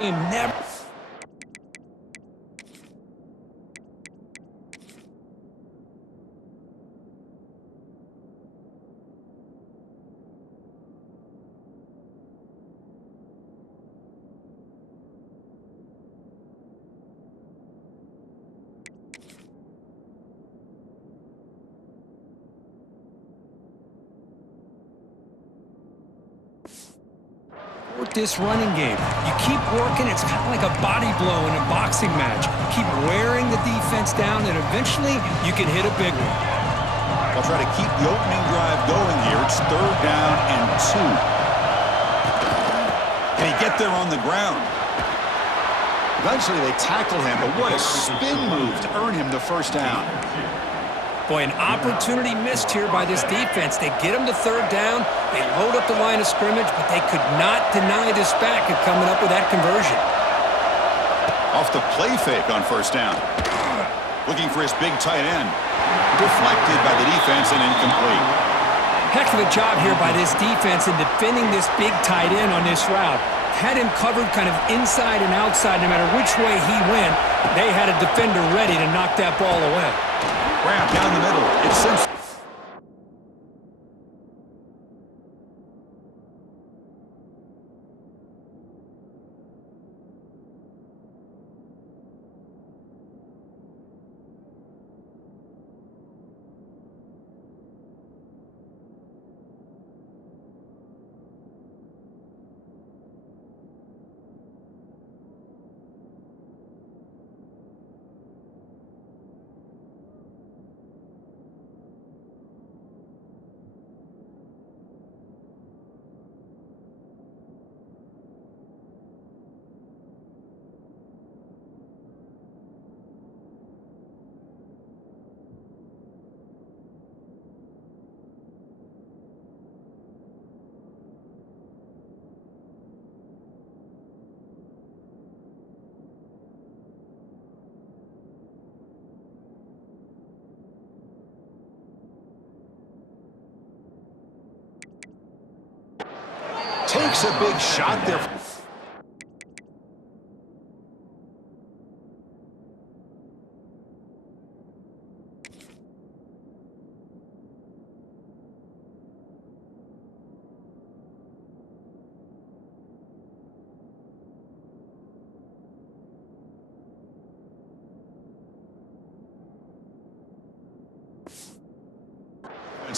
He never... With this running game, you keep working, it's kind of like a body blow in a boxing match. Keep wearing the defense down, and eventually you can hit a big one. They'll try to keep the opening drive going here. It's 3rd down and 2. Can he get there on the ground? Eventually they tackle him, but what a spin move to earn him the 1st down. Boy, an opportunity missed here by this defense. They get him to 3rd down, they load up the line of scrimmage, but they could not deny this back of coming up with that conversion. Off the play fake on 1st down. Looking for his big tight end. Deflected by the defense and incomplete. Heck of a job here by this defense in defending this big tight end on this route. Had him covered kind of inside and outside no matter which way he went. They had a defender ready to knock that ball away. Grab down the middle. It's Simpson. Takes a big shot there.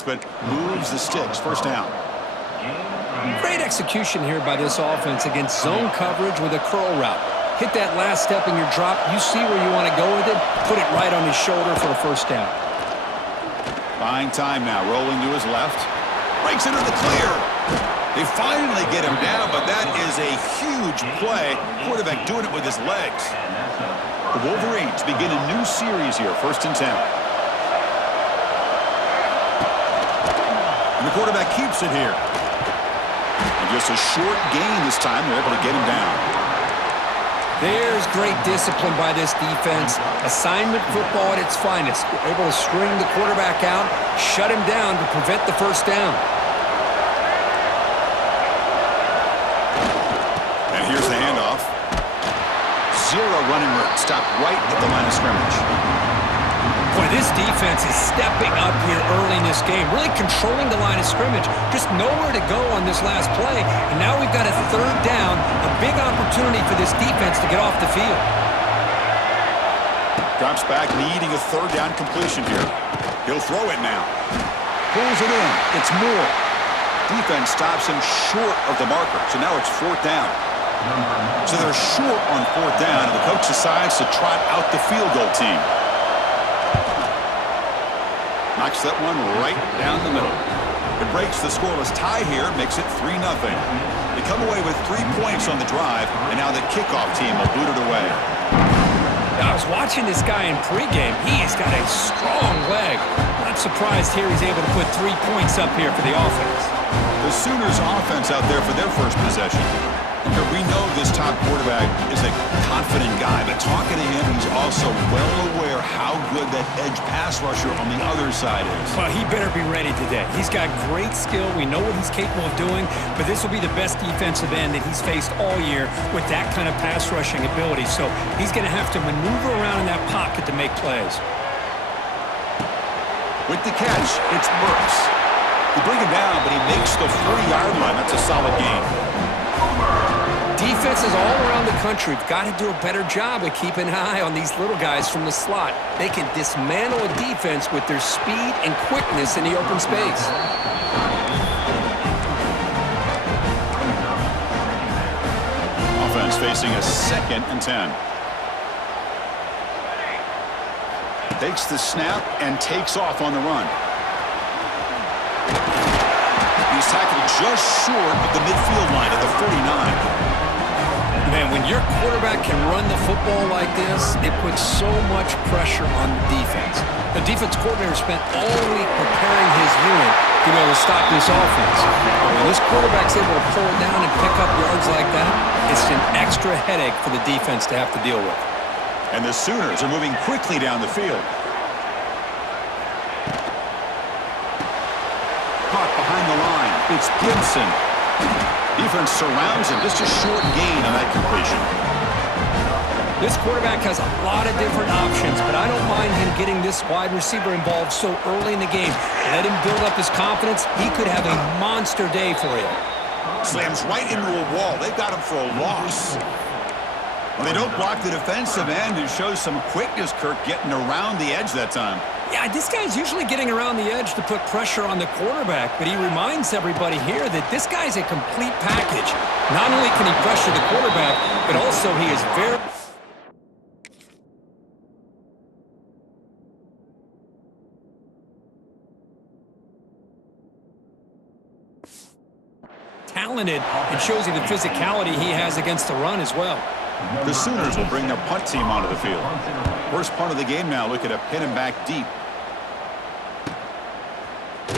But moves the sticks. 1st down. Great execution here by this offense against zone coverage with a curl route. Hit that last step in your drop. You see where you want to go with it. Put it right on his shoulder for a 1st down. Buying time now. Rolling to his left. Breaks into the clear. They finally get him down, but that is a huge play. Quarterback doing it with his legs. The Wolverines begin a new series here. 1st and 10. And the quarterback keeps it here. And just a short gain this time. They're able to get him down. There's great discipline by this defense. Assignment football at its finest. They're able to string the quarterback out, shut him down to prevent the 1st down. And here's the handoff. Zero running room. Stopped right at the line of scrimmage. Boy, this defense is stepping up here early in this game, really controlling the line of scrimmage. Just nowhere to go on this last play, and now we've got a 3rd down, a big opportunity for this defense to get off the field. Drops back, needing a 3rd down completion here. He'll throw it now. Pulls it in. It's Moore. Defense stops him short of the marker, so now it's 4th down. So they're short on 4th down, and the coach decides to trot out the field goal team. Knocks that one right down the middle. It breaks the scoreless tie here, makes it 3-0. They come away with 3 points on the drive, and now the kickoff team will boot it away. I was watching this guy in pregame. He's got a strong leg. Not surprised here he's able to put 3 points up here for the offense. The Sooners offense out there for their first possession. We know this top quarterback is a confident guy, but talking to him, he's also well aware how good that edge pass rusher on the other side is. Well, he better be ready today. He's got great skill. We know what he's capable of doing, but this will be the best defensive end that he's faced all year with that kind of pass rushing ability. So he's going to have to maneuver around in that pocket to make plays. With the catch, it's Burks. They bring him down, but he makes the 40-yard line. That's a solid gain. Defenses all around the country have got to do a better job of keeping an eye on these little guys from the slot. They can dismantle a defense with their speed and quickness in the open space. Offense facing a 2nd and 10. Takes the snap and takes off on the run. He's tackled just short of the midfield line at the 49. Man, when your quarterback can run the football like this, it puts so much pressure on the defense. The defense coordinator spent all week preparing his unit to be able to stop this offense. But when this quarterback's able to pull it down and pick up yards like that, it's an extra headache for the defense to have to deal with. And the Sooners are moving quickly down the field. Caught behind the line. It's Gibson. Defense surrounds him. Just a short gain on that completion. This quarterback has a lot of different options, but I don't mind him getting this wide receiver involved so early in the game. Let him build up his confidence. He could have a monster day for him. Slams right into a wall. They've got him for a loss. Well, they don't block the defensive end. It shows some quickness, Kirk, getting around the edge that time. Yeah, this guy's usually getting around the edge to put pressure on the quarterback, but he reminds everybody here that this guy's a complete package. Not only can he pressure the quarterback, but also he is very talented and shows you the physicality he has against the run as well. The Sooners will bring their punt team onto the field. First punt of the game now. Look at a pin him back deep. The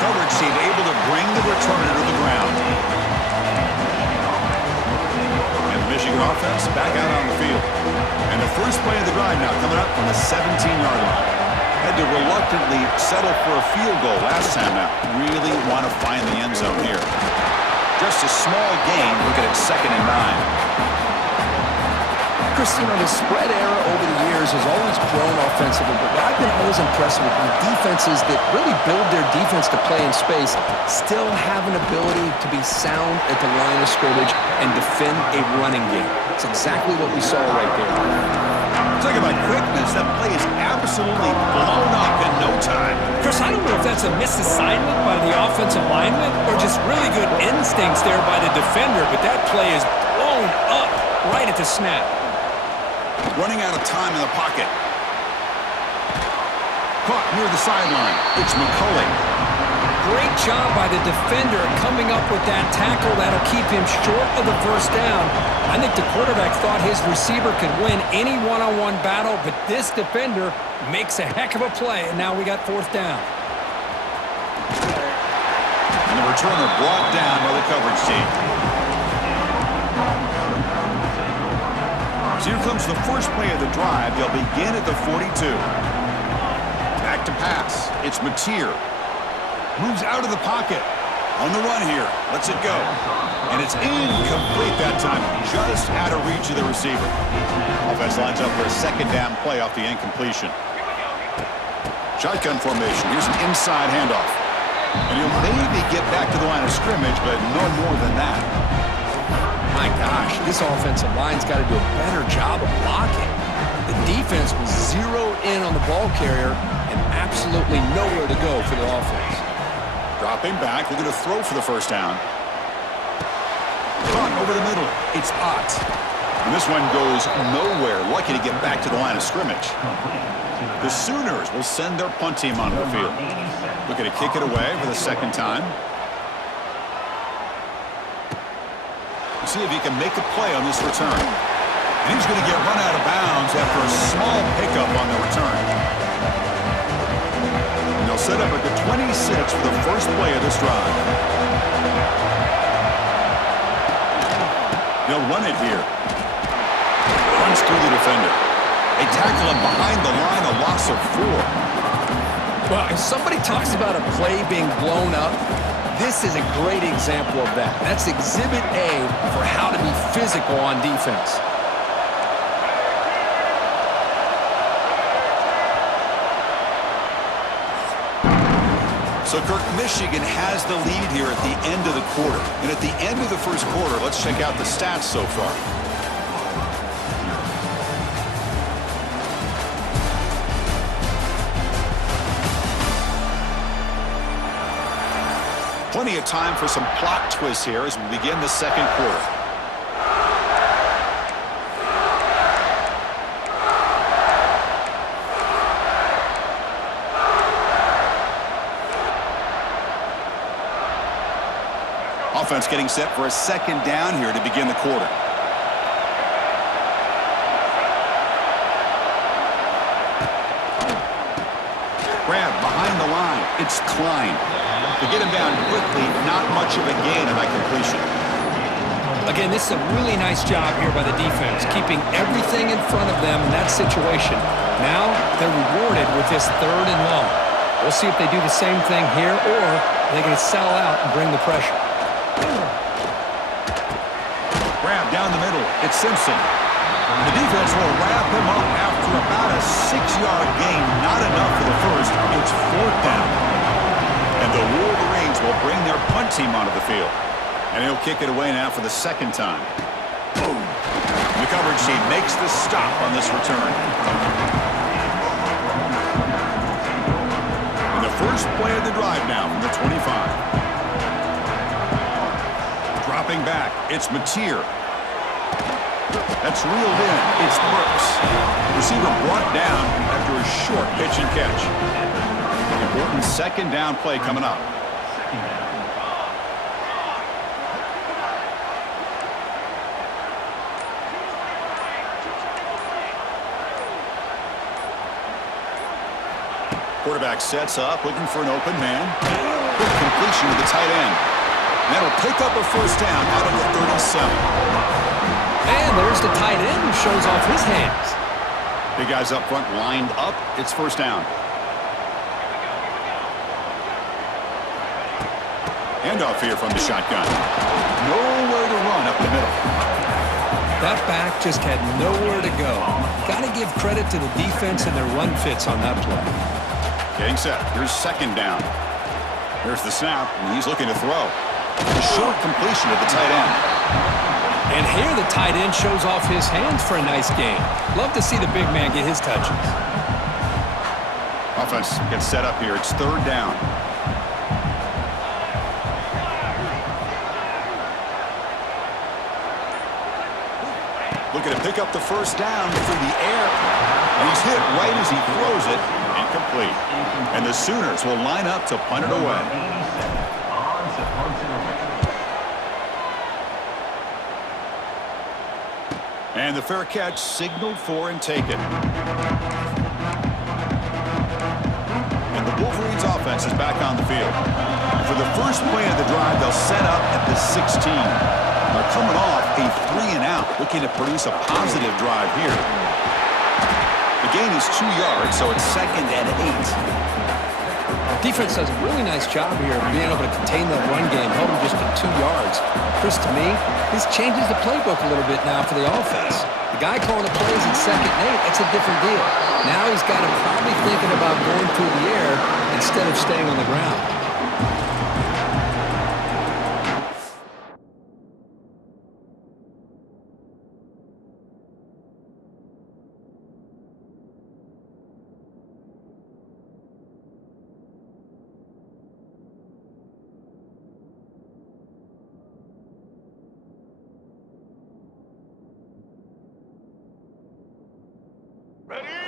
coverage team able to bring the returner to the ground. And the Michigan offense back out on the field. And the first play of the drive now coming up from the 17-yard line. Had to reluctantly settle for a field goal last time now. Really want to find the end zone here. Just a small gain. Look at it, 2nd and 9. Chris, you know, the spread era over the years has always grown offensively, but what I've been always impressed with defenses that really build their defense to play in space still have an ability to be sound at the line of scrimmage and defend a running game. It's exactly what we saw right there. Talking about quickness, that play is absolutely blown up in no time. Chris, I don't know if that's a misassignment by the offensive lineman or just really good instincts there by the defender, but that play is blown up right at the snap. Running out of time in the pocket. Caught near the sideline. It's McCulley. Great job by the defender coming up with that tackle that'll keep him short of the first down. I think the quarterback thought his receiver could win any one-on-one battle, but this defender makes a heck of a play, and now we got 4th down. And the returner brought down by the coverage team. So here comes the first play of the drive. They'll begin at the 42. Back to pass. It's Mateer. Moves out of the pocket. On the run here. Lets it go. And it's incomplete that time. Just out of reach of the receiver. Offense lines up for a 2nd down play off the incompletion. Shotgun formation. Here's an inside handoff. And he'll maybe get back to the line of scrimmage, but no more than that. My gosh, this offensive line's got to do a better job of blocking. The defense was zeroed in on the ball carrier and absolutely nowhere to go for the offense. Dropping back, looking to throw for the first down. Caught over the middle. It's Ott. And this one goes nowhere. Lucky to get back to the line of scrimmage. The Sooners will send their punt team onto the field. Looking to kick it away for the 2nd time. See if he can make a play on this return. And he's going to get run out of bounds after a small pickup on the return. And they'll set up at the 26 for the first play of this drive. They'll run it here. Runs through the defender. They tackle him behind the line, a loss of 4. Well, if somebody talks about a play being blown up, this is a great example of that. That's Exhibit A for how to be physical on defense. So, Kirk, Michigan has the lead here at the end of the quarter. And at the end of the first quarter, let's check out the stats so far. Plenty of time for some plot twists here as we begin the second quarter. Offense getting set for a second down here to begin the quarter. Grab behind the line. It's Klein. To get him down quickly, not much of a gain on that completion. Again, this is a really nice job here by the defense, keeping everything in front of them in that situation. Now they're rewarded with this 3rd and long. We'll see if they do the same thing here, or they can sell out and bring the pressure. Grab down the middle. It's Simpson. The defense will wrap him up after about a 6-yard gain. Not enough for the first. It's 4th down. And the Wolverines will bring their punt team onto the field. And he'll kick it away now for the second time. Boom. The coverage team makes the stop on this return. And the first play of the drive now from the 25. Dropping back, it's Mateer. That's reeled in. It's Brooks. Receiver brought down after a short pitch and catch. Important second down play coming up. Quarterback sets up, looking for an open man. Quick completion to the tight end. And that'll pick up a first down out of the 37. And there's the tight end who shows off his hands. Big guys up front lined up. It's first down. Handoff here from the shotgun. Nowhere to run up the middle. That back just had nowhere to go. Got to give credit to the defense and their run fits on that play. Getting set. Here's second down. There's the snap, and he's looking to throw. A short completion to the tight end. And here the tight end shows off his hands for a nice gain. Love to see the big man get his touches. Offense gets set up here. It's 3rd down. Looking to pick up the first down through the air. And he's hit right as he throws it. Incomplete. And the Sooners will line up to punt it away. And the fair catch signaled for and taken. And the Wolverines offense is back on the field. And for the first play of the drive, they'll set up at the 16. They're coming off a 3-and-out, looking to produce a positive drive here. The gain is 2 yards, so it's 2nd and 8. Defense does a really nice job here of being able to contain that run game, held them just to 2 yards. Chris, to me, this changes the playbook a little bit now for the offense. The guy calling the plays at 2nd and 8, that's a different deal. Now he's got him probably thinking about going through the air instead of staying on the ground.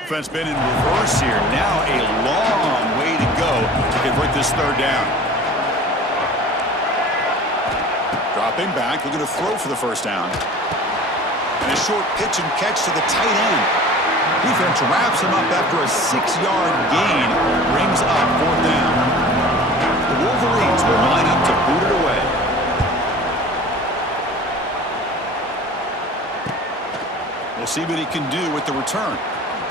Defense been in reverse here. Now a long way to go to convert this 3rd down. Dropping back, looking to throw for the first down. And a short pitch and catch to the tight end. Defense wraps him up after a 6-yard gain. Brings up 4th down. The Wolverines will line up to boot it away. We'll see what he can do with the return.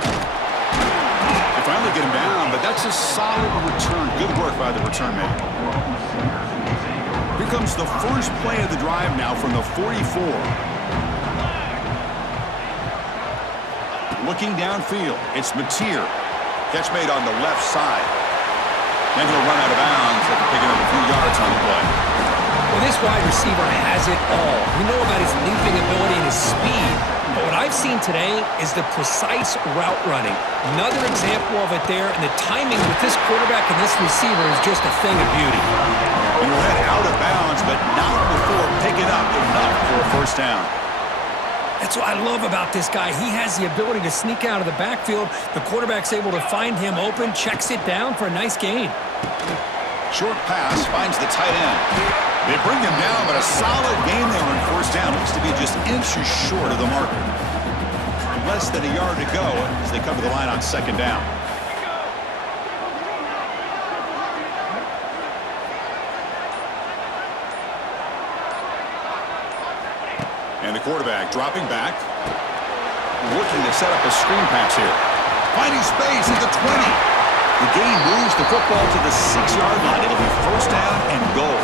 They finally get him down, but that's a solid return. Good work by the return man. Here comes the first play of the drive now from the 44. Looking downfield, it's Mateer. Catch made on the left side. Then he'll run out of bounds after picking up a few yards on the play. Well, this wide receiver has it all. We know about his leaping ability and his speed, but what I've seen today is the precise route running. Another example of it there, and the timing with this quarterback and this receiver is just a thing of beauty. And he'll head out of bounds, but not before picking up enough for a first down. That's what I love about this guy. He has the ability to sneak out of the backfield. The quarterback's able to find him open, checks it down for a nice gain. Short pass finds the tight end. They bring him down, but a solid gain there on first down. Looks to be just inches short of the marker. Less than a yard to go as they come to the line on second down. And the quarterback dropping back. Looking to set up a screen pass here. Finding space at the 20. The gain moves the football to the 6-yard line. It'll be first down and goal.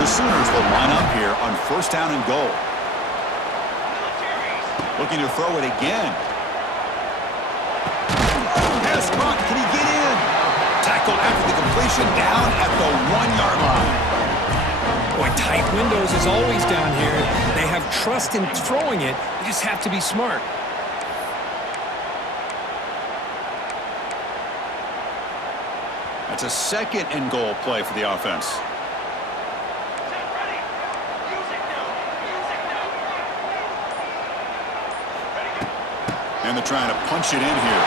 The Sooners will line up here on first down and goal. Looking to throw it again. Pass caught. Can he get in? Tackle after the completion down at the 1-yard line. Boy, tight windows is always down here. They have trust in throwing it. You just have to be smart. That's a second and goal play for the offense. And they're trying to punch it in here.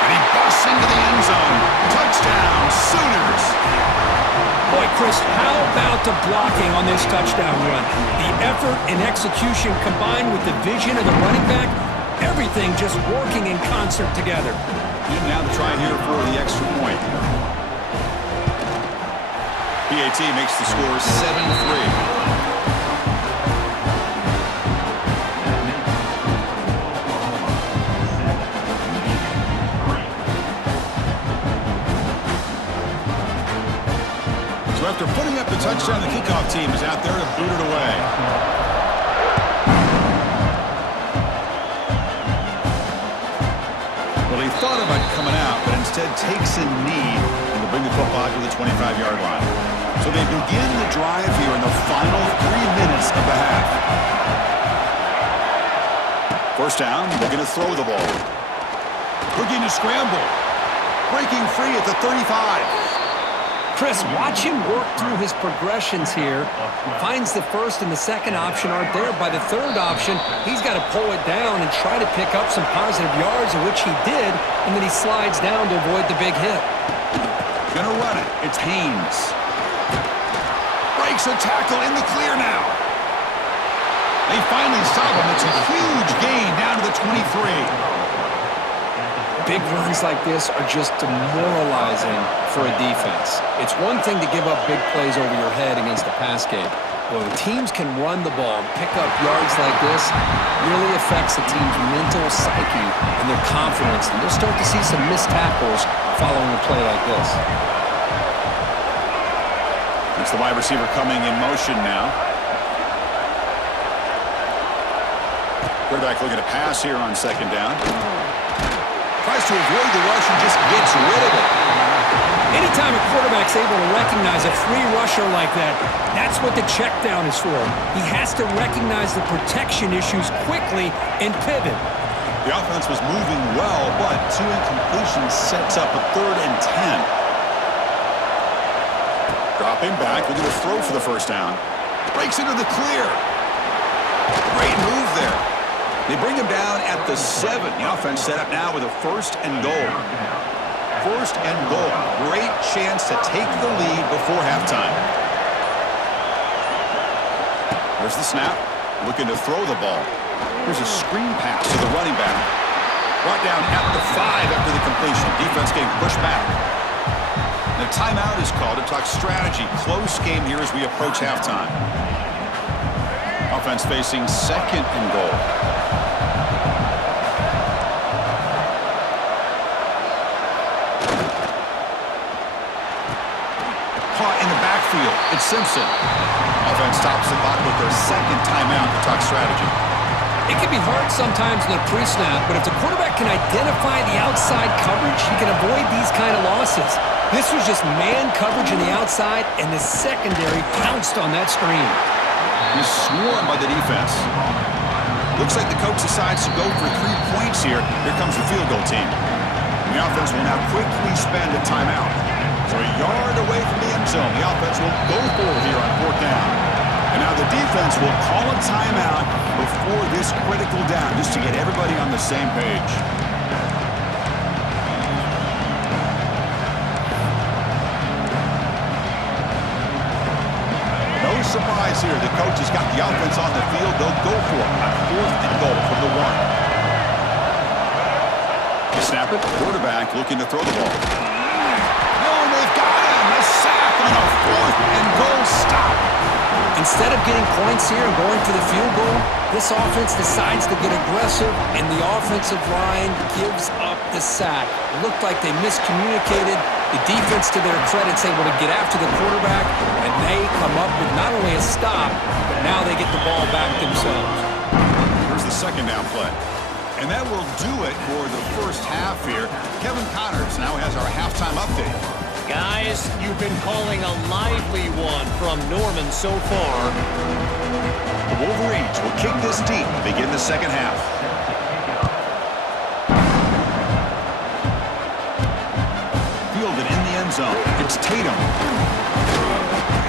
And he busts into the end zone. Touchdown, Sooners. Boy, Chris, how about the blocking on this touchdown run? The effort and execution combined with the vision of the running back, everything just working in concert together. And now to try here for the extra point. PAT makes the score 7-3. So after putting up the touchdown, the kickoff team is out there to boot it away. Well, he thought about coming out, but instead takes a knee and will bring the football to the 25-yard line. So they begin the drive here in the final 3 minutes of the half. First down, they're going to throw the ball. Looking to scramble. Breaking free at the 35. Chris, watch him work through his progressions here. Finds the first and the second option aren't there. By the third option, he's got to pull it down and try to pick up some positive yards, of which he did, and then he slides down to avoid the big hit. Gonna run it. It's Haynes. Breaks a tackle in the clear now. They finally stop him. It's a huge gain down to the 23. Big runs like this are just demoralizing for a defense. It's one thing to give up big plays over your head against the pass game. When teams can run the ball and pick up yards like this, really affects the team's mental psyche and their confidence. And you'll start to see some missed tackles following a play like this. It's the wide receiver coming in motion now. Quarterback looking to pass here on second down. Tries to avoid the rush and just gets rid of it. Anytime a quarterback's able to recognize a free rusher like that, that's what the check down is for. He has to recognize the protection issues quickly and pivot. The offense was moving well, but 2 incompletions sets up a 3rd and 10. Dropping back, looking to throw for the first down. Breaks into the clear. Great move there. They bring him down at the 7. The offense set up now with a first and goal. First and goal. Great chance to take the lead before halftime. There's the snap. Looking to throw the ball. Here's a screen pass to the running back. Brought down at the 5 after the completion. Defense getting pushed back. The timeout is called to talk strategy. Close game here as we approach halftime. Offense facing second and goal. It's Simpson. Offense stops the clock with their second timeout to talk strategy. It can be hard sometimes in the pre-snap, but if the quarterback can identify the outside coverage, he can avoid these kind of losses. This was just man coverage in the outside, and the secondary pounced on that screen. He's swarmed by the defense. Looks like the coach decides to go for 3 points here. Here comes the field goal team. And the offense will now quickly spend a timeout. So a yard away from the end zone, the offense will go for it here on 4th down. And now the defense will call a timeout before this critical down, just to get everybody on the same page. No surprise here. The coach has got the offense on the field. They'll go for it on 4th and goal from the 1. You snap it. Quarterback looking to throw the ball. No, they've got him. A sack on a 4th and goal stop. Instead of getting points here and going to the field goal, this offense decides to get aggressive, and the offensive line gives up the sack. It looked like they miscommunicated. The defense, to their credit, is able to get after the quarterback, and they come up with not only a stop, but now they get the ball back themselves. Here's the second down play. And that will do it for the first half here. Kevin Connors now has our halftime update. Guys, you've been calling a lively one from Norman so far. The Wolverines will kick this deep to begin the second half. Fielded in the end zone. It's Tatum.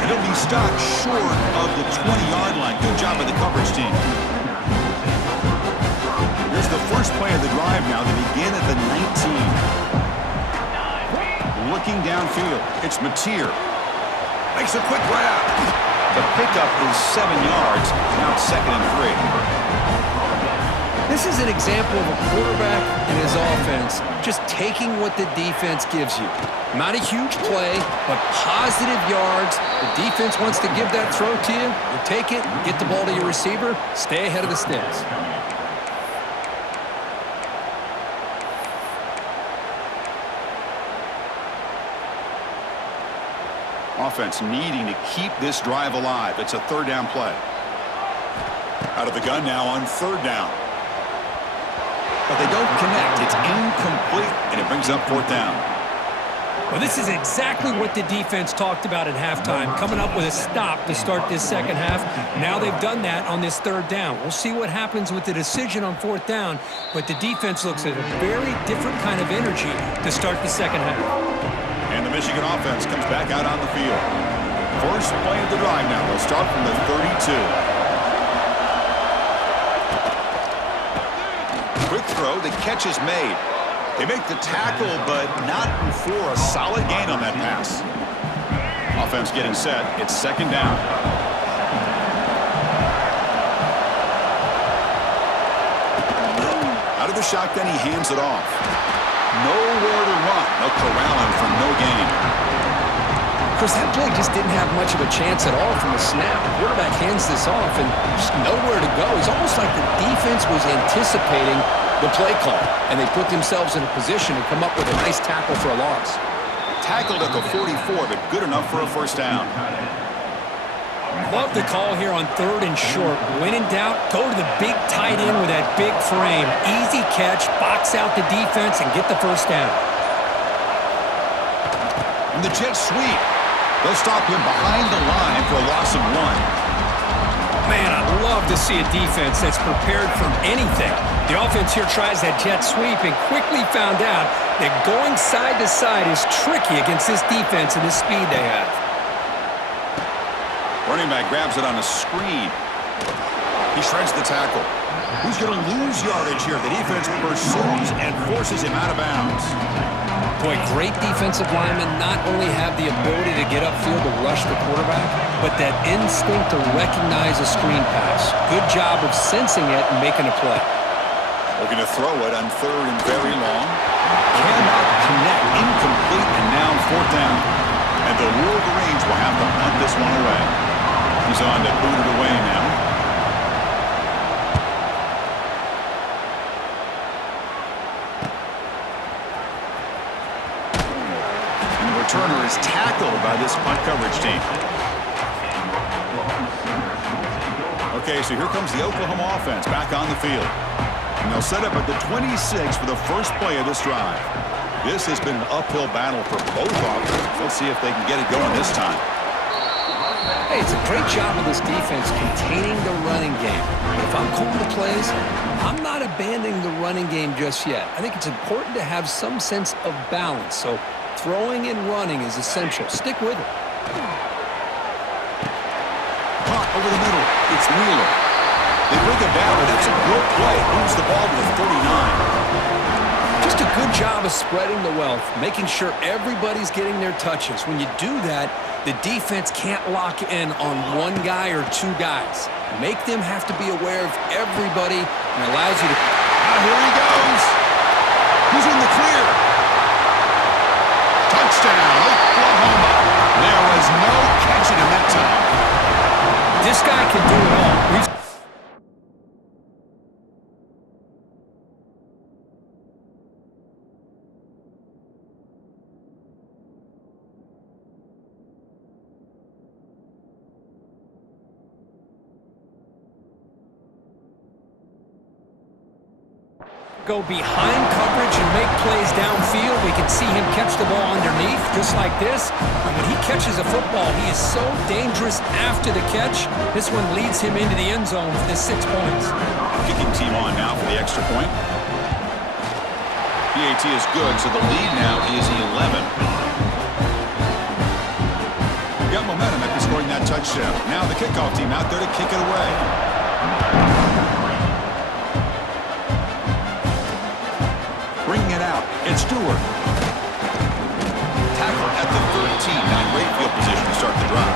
And he'll be stopped short of the 20-yard line. Good job by the coverage team. Here's the first play of the drive now. They begin at the 19. Looking downfield, it's Mateer. Makes a quick grab. The pickup is 7 yards. Now it's 2nd and 3. This is an example of a quarterback and his offense just taking what the defense gives you. Not a huge play, but positive yards. The defense wants to give that throw to you. You take it, get the ball to your receiver, stay ahead of the sticks. Offense needing to keep this drive alive. It's a 3rd down play. Out of the gun now on 3rd down. But they don't connect. It's incomplete, and it brings up 4th down. Well, this is exactly what the defense talked about at halftime, coming up with a stop to start this second half. Now they've done that on this 3rd down. We'll see what happens with the decision on 4th down, but the defense looks at a very different kind of energy to start the second half. And the Michigan offense comes back out on the field. First play of the drive now. They'll start from the 32. Quick throw. The catch is made. They make the tackle, but not before a solid gain on that pass. Offense getting set. It's 2nd down. Out of the shotgun, he hands it off. Nowhere to run. They'll corral him for no gain. Chris, that play just didn't have much of a chance at all from the snap. The quarterback hands this off and just nowhere to go. It's almost like the defense was anticipating the play call, and they put themselves in a position to come up with a nice tackle for a loss. Tackled at the 44, but good enough for a 1st down. Love the call here on 3rd and short. When in doubt, go to the big tight end with that big frame. Easy catch, box out the defense, and get the 1st down. And the jet sweep. They'll stop him behind the line for a loss of 1. Man, I'd love to see a defense that's prepared for anything. The offense here tries that jet sweep and quickly found out that going side to side is tricky against this defense and the speed they have. Running back grabs it on a screen. He shreds the tackle. Who's going to lose yardage here? The defense pursues and forces him out of bounds. Boy, great defensive linemen not only have the ability to get upfield to rush the quarterback, but that instinct to recognize a screen pass. Good job of sensing it and making a play. Looking to throw it on 3rd and very long. Cannot connect. Incomplete, and now 4th down. And the Wolverines will have to punt this one away. He's on to boot it away now. And the returner is tackled by this punt coverage team. Okay, so here comes the Oklahoma offense back on the field. And they'll set up at the 26 for the first play of this drive. This has been an uphill battle for both offenses. Let's see if they can get it going this time. Hey, it's a great job of this defense containing the running game. But if I'm calling the plays, I'm not abandoning the running game just yet. I think it's important to have some sense of balance. So throwing and running is essential. Stick with it. Caught over the middle. It's Wheeler. They bring it down, but it's a good play. Moves the ball to the 39. Just a good job of spreading the wealth, making sure everybody's getting their touches. When you do that, the defense can't lock in on one guy or two guys. Make them have to be aware of everybody and allows you to... Here he goes. He's in the clear. Touchdown, Oklahoma. There was no catching him that time. This guy can do it all. Go behind coverage and make plays downfield. We can see him catch the ball underneath, just like this. And when he catches a football, he is so dangerous after the catch. This one leads him into the end zone for the 6 points. Kicking team on now for the extra point. PAT is good, so the lead now is 11. Got momentum after scoring that touchdown. Now the kickoff team out there to kick it away. Bringing it out, it's Stewart. Tackle at the 13. Now great field position to start the drive.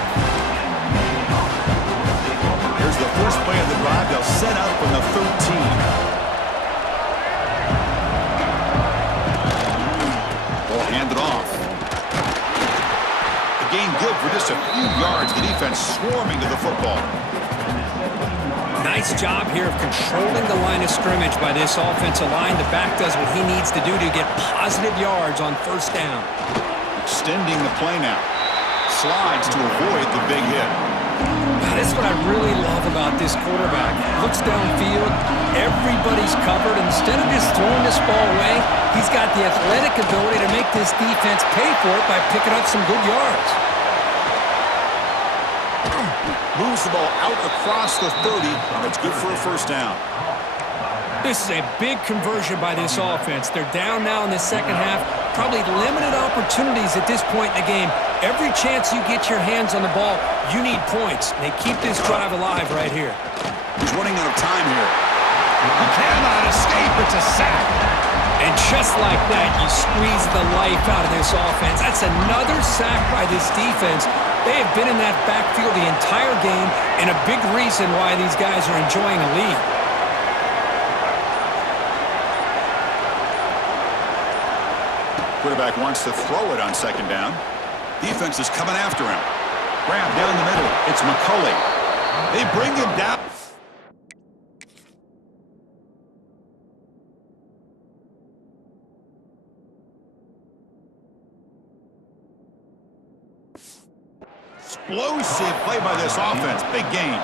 Here's the first play of the drive. They'll set out from the 13. Ball handed off. The gain good for just a few yards. The defense swarming to the football. Nice job here of controlling the line of scrimmage by this offensive line. The back does what he needs to do to get positive yards on first down. Extending the play now. Slides to avoid the big hit. That's what I really love about this quarterback. Looks downfield, everybody's covered. Instead of just throwing this ball away, he's got the athletic ability to make this defense pay for it by picking up some good yards. Moves the ball out across the 30. That's good for a first down. This is a big conversion by this offense. They're down now in the second half. Probably limited opportunities at this point in the game. Every chance you get your hands on the ball, you need points. They keep this drive alive right here. He's running out of time here. He cannot escape. It's a sack. And just like that, you squeeze the life out of this offense. That's another sack by this defense. They have been in that backfield the entire game, and a big reason why these guys are enjoying a lead. Quarterback wants to throw it on second down. Defense is coming after him. Grab down the middle. It's McCulley. They bring him down. Explosive play by this offense. Big gain.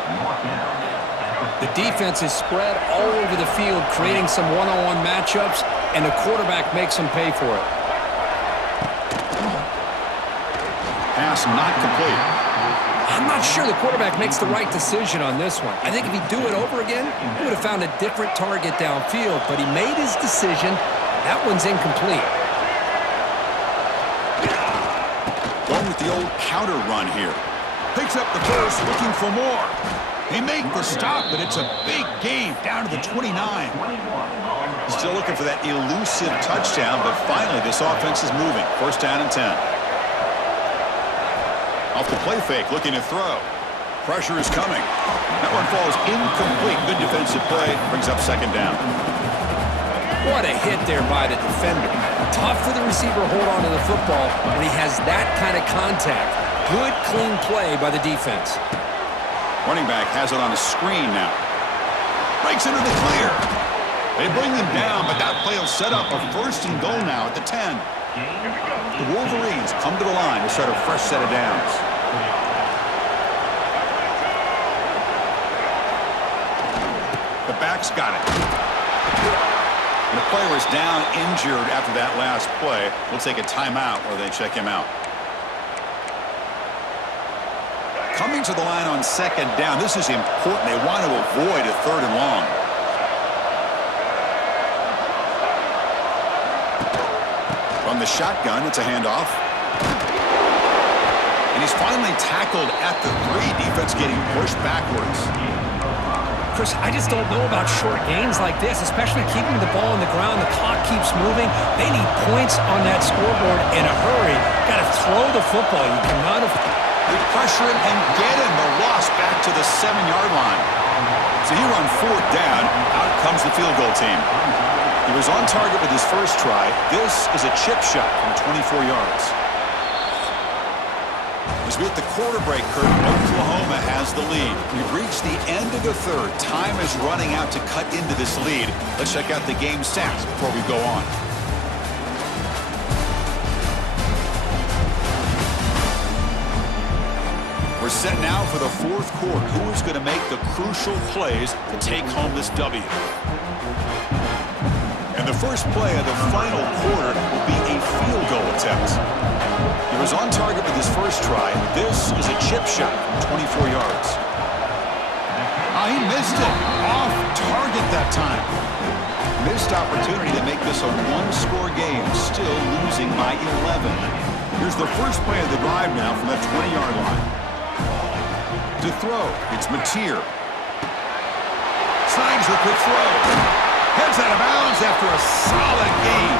The defense is spread all over the field, creating some one-on-one matchups, and the quarterback makes them pay for it. Pass not complete. I'm not sure the quarterback makes the right decision on this one. I think if he'd do it over again, he would have found a different target downfield, but he made his decision. That one's incomplete. Going with the old counter run here. Picks up the first, looking for more. They make the stop, but it's a big gain down to the 29. Still looking for that elusive touchdown, but finally this offense is moving. First down and 10. Off the play fake, looking to throw. Pressure is coming. That one falls incomplete. Good defensive play. Brings up second down. What a hit there by the defender. Tough for the receiver to hold on to the football when he has that kind of contact. Good, clean play by the defense. Running back has it on a screen now. Breaks into the clear. They bring him down, but that play will set up a first and goal now at the 10. The Wolverines come to the line to start a fresh set of downs. The back's got it. And the player is down injured after that last play. We'll take a timeout where they check him out. Coming to the line on second down. This is important. They want to avoid a third and long. From the shotgun, it's a handoff. And he's finally tackled at the 3. Defense getting pushed backwards. Chris, I just don't know about short gains like this, especially keeping the ball on the ground. The clock keeps moving. They need points on that scoreboard in a hurry. Got to throw the football. You cannot They pressure him and get him. The loss back to the 7-yard line. So here on 4th down, out comes the field goal team. He was on target with his first try. This is a chip shot from 24 yards. As we hit the quarter break, Kurt, Oklahoma has the lead. We've reached the end of the third. Time is running out to cut into this lead. Let's check out the game stats before we go on. We're set now for the 4th quarter. Who is going to make the crucial plays to take home this W? And the first play of the final quarter will be a field goal attempt. He was on target with his first try. This is a chip shot from 24 yards. He missed it. Off target that time. Missed opportunity to make this a 1-score game. Still losing by 11. Here's the first play of the drive now from that 20-yard line. To throw, it's Mateer. Signs the quick throw. Heads out of bounds after a solid gain.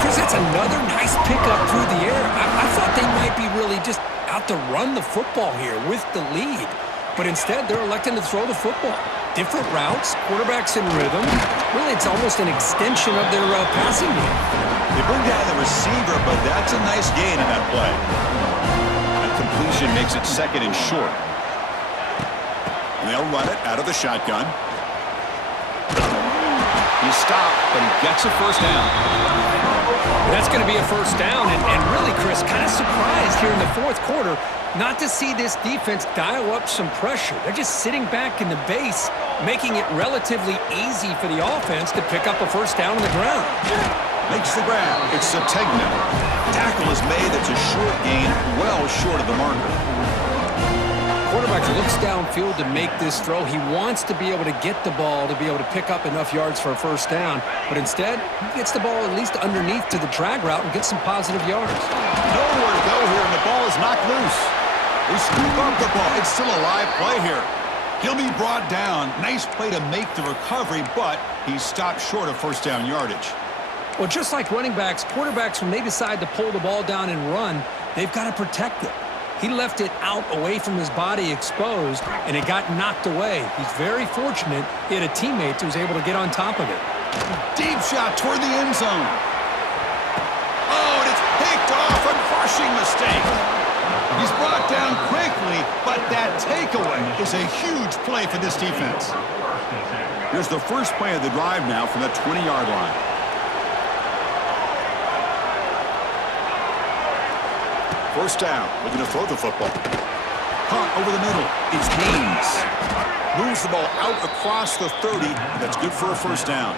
Chris, that's another nice pickup through the air. I thought they might be really just out to run the football here with the lead. But instead, they're electing to throw the football. Different routes, quarterbacks in rhythm. Really, it's almost an extension of their passing game. They bring down the receiver, but that's a nice gain in that play. That completion makes it 2nd and short. And they'll run it out of the shotgun. He stopped, but he gets a first down. That's going to be a first down, and really, Chris, kind of surprised here in the 4th quarter not to see this defense dial up some pressure. They're just sitting back in the base, making it relatively easy for the offense to pick up a first down on the ground. Makes the grab. It's Sategna. Tackle is made. That's a short gain, well short of the marker. Quarterback looks downfield to make this throw. He wants to be able to get the ball to be able to pick up enough yards for a first down. But instead, he gets the ball at least underneath to the drag route and gets some positive yards. Nowhere to go here, and the ball is knocked loose. They scoop up the ball. It's still a live play here. He'll be brought down. Nice play to make the recovery, but he stopped short of first down yardage. Well, just like running backs, quarterbacks, when they decide to pull the ball down and run, they've got to protect it. He left it out away from his body exposed, and it got knocked away. He's very fortunate he had a teammate who was able to get on top of it. Deep shot toward the end zone. Oh, and it's picked off. A crushing mistake. He's brought down quickly, but that takeaway is a huge play for this defense. Here's the first play of the drive now from the 20-yard line. First down, looking to throw the football. Punt over the middle. It's Haynes. Moves the ball out across the 30. That's good for a first down.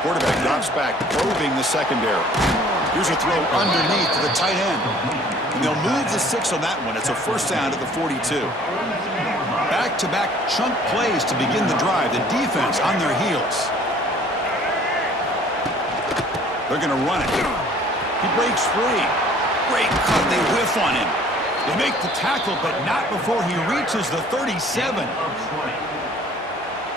Quarterback drops back, probing the secondary. Here's a throw underneath to the tight end. And they'll move the 6 on that one. It's a first down at the 42. Back-to-back chunk plays to begin the drive. The defense on their heels. They're going to run it. He breaks free. Great cut. They whiff on him. They make the tackle, but not before he reaches the 37.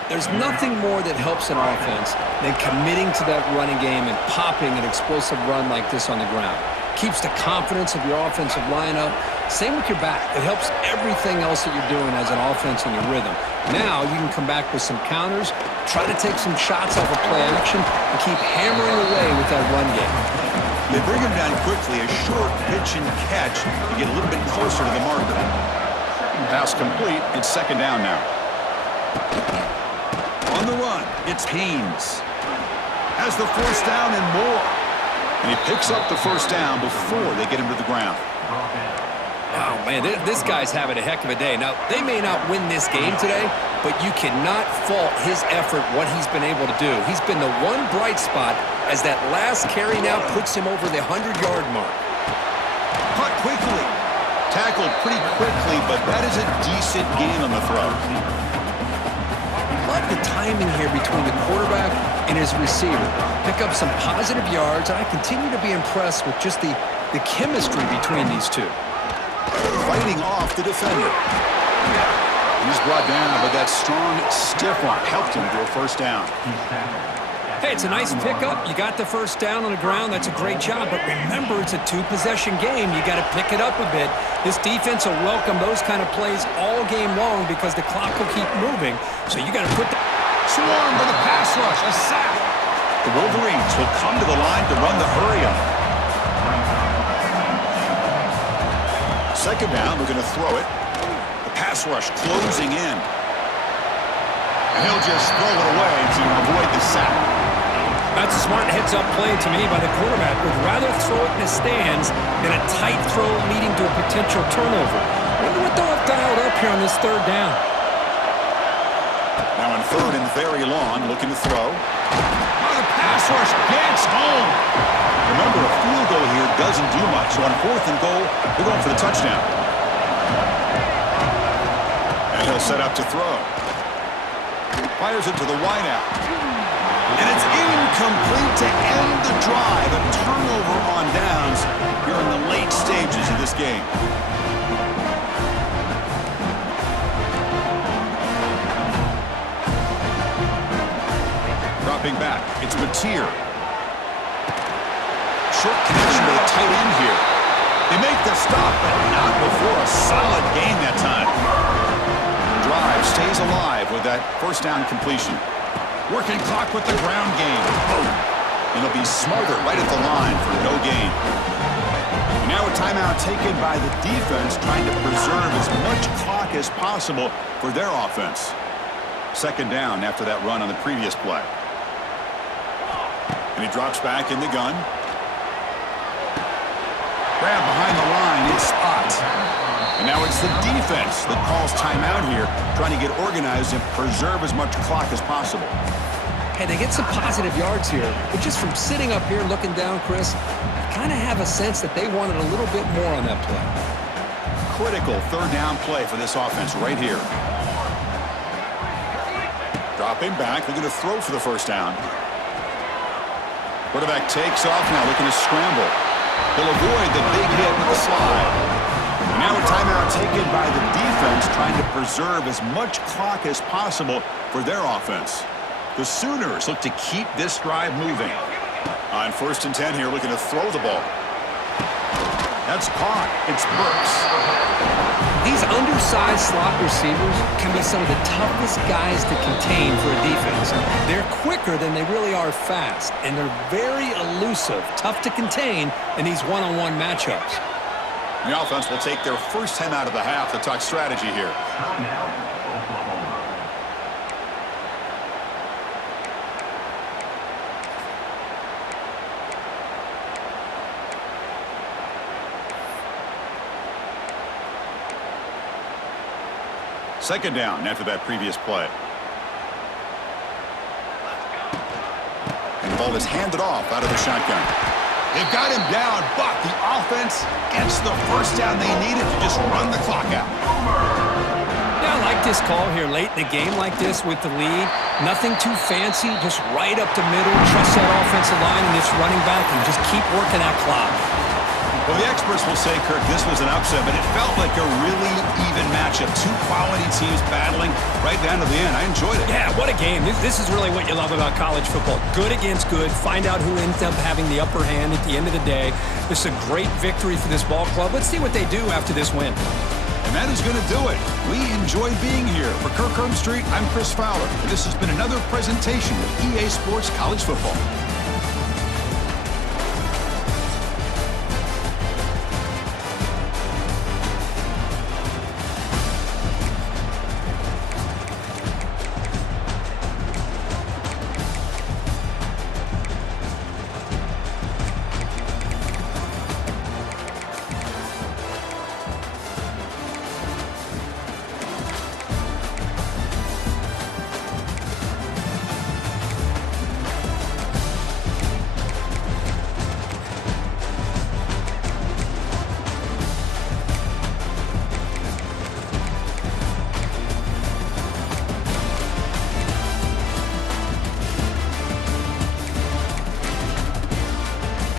There's nothing more that helps an offense than committing to that running game and popping an explosive run like this on the ground. Keeps the confidence of your offensive lineup. Same with your back. It helps everything else that you're doing as an offense in your rhythm. Now you can come back with some counters, try to take some shots off of play action, and keep hammering away with that run game. They bring him down quickly, a short pitch and catch to get a little bit closer to the marker. Pass complete. It's second down now. On the run, it's Haynes. Has the first down and more. And he picks up the first down before they get him to the ground. Oh, man, this guy's having a heck of a day. Now, they may not win this game today, but you cannot fault his effort, what he's been able to do. He's been the one bright spot as that last carry now puts him over the 100-yard mark. Caught quickly. Tackled pretty quickly, but that is a decent gain on the throw. Love the timing here between the quarterback and his receiver. Pick up some positive yards, and I continue to be impressed with just the chemistry between these two. Fighting off the defender. He's brought down, but that strong, stiff arm helped him to a first down. Hey, it's a nice pickup. You got the first down on the ground. That's a great job. But remember, it's a two-possession game. You got to pick it up a bit. This defense will welcome those kind of plays all game long because the clock will keep moving. So you got to put the Swarm with a pass rush, a sack. The Wolverines will come to the line to run the hurry-up. Second down, we're going to throw it. The pass rush closing in. And he'll just throw it away to avoid the sack. That's a smart heads-up play to me by the quarterback. Would rather throw it in the stands than a tight throw leading to a potential turnover. Wonder what they'll have dialed up here on this third down. Now on third and very long, looking to throw. Oh, the pass rush gets home. Remember, a field goal here doesn't do much. So on fourth and goal, they're going for the touchdown. And he'll set up to throw. Fires it to the wideout. And it's incomplete to end the drive. A turnover on downs here in the late stages of this game. Dropping back, it's Mateer. Short connection to the tight end here. They make the stop, but not before a solid gain that time. Drive stays alive with that first down completion. Working clock with the ground game. And it'll be Smothered right at the line for no gain. And now a timeout taken by the defense, trying to preserve as much clock as possible for their offense. Second down after that run on the previous play. And he drops back in the gun. Grab behind the line, it's Spot. And now it's the defense that calls timeout here, trying to get organized and preserve as much clock as possible. Hey, they get some positive yards here, but just from sitting up here looking down, Chris, you kind of have a sense that they wanted a little bit more on that play. Critical third down play for this offense right here. Dropping back, looking to throw for the first down. Quarterback takes off now, looking to scramble. He'll avoid the big hit with the slide. And now a timeout taken by the defense, trying to preserve as much clock as possible for their offense. The Sooners look to keep this drive moving. On first and 10 here, looking to throw the ball. That's caught. It's Burks. These undersized slot receivers can be some of the toughest guys to contain for a defense. They're quicker than they really are fast, and they're very elusive, tough to contain in these one-on-one matchups. The offense will take their first 10 out of the half to talk strategy here. Second down after that previous play. And the ball is handed off out of the shotgun. They've got him down, but the offense gets the first down they needed to just run the clock out. Yeah, I like this call here late in the game like this with the lead. Nothing too fancy, just right up the middle. Trust that offensive line and this running back and just keep working that clock. Well, the experts will say, Kirk, this was an upset, but it felt like a really even matchup. Two quality teams battling right down to the end. I enjoyed it. Yeah, what a game. This is really what you love about college football. Good against good. Find out who ends up having the upper hand at the end of the day. This is a great victory for this ball club. Let's see what they do after this win. And that is going to do it. We enjoyed being here. For Kirk Herbstreit, I'm Chris Fowler, and this has been another presentation of EA Sports College Football.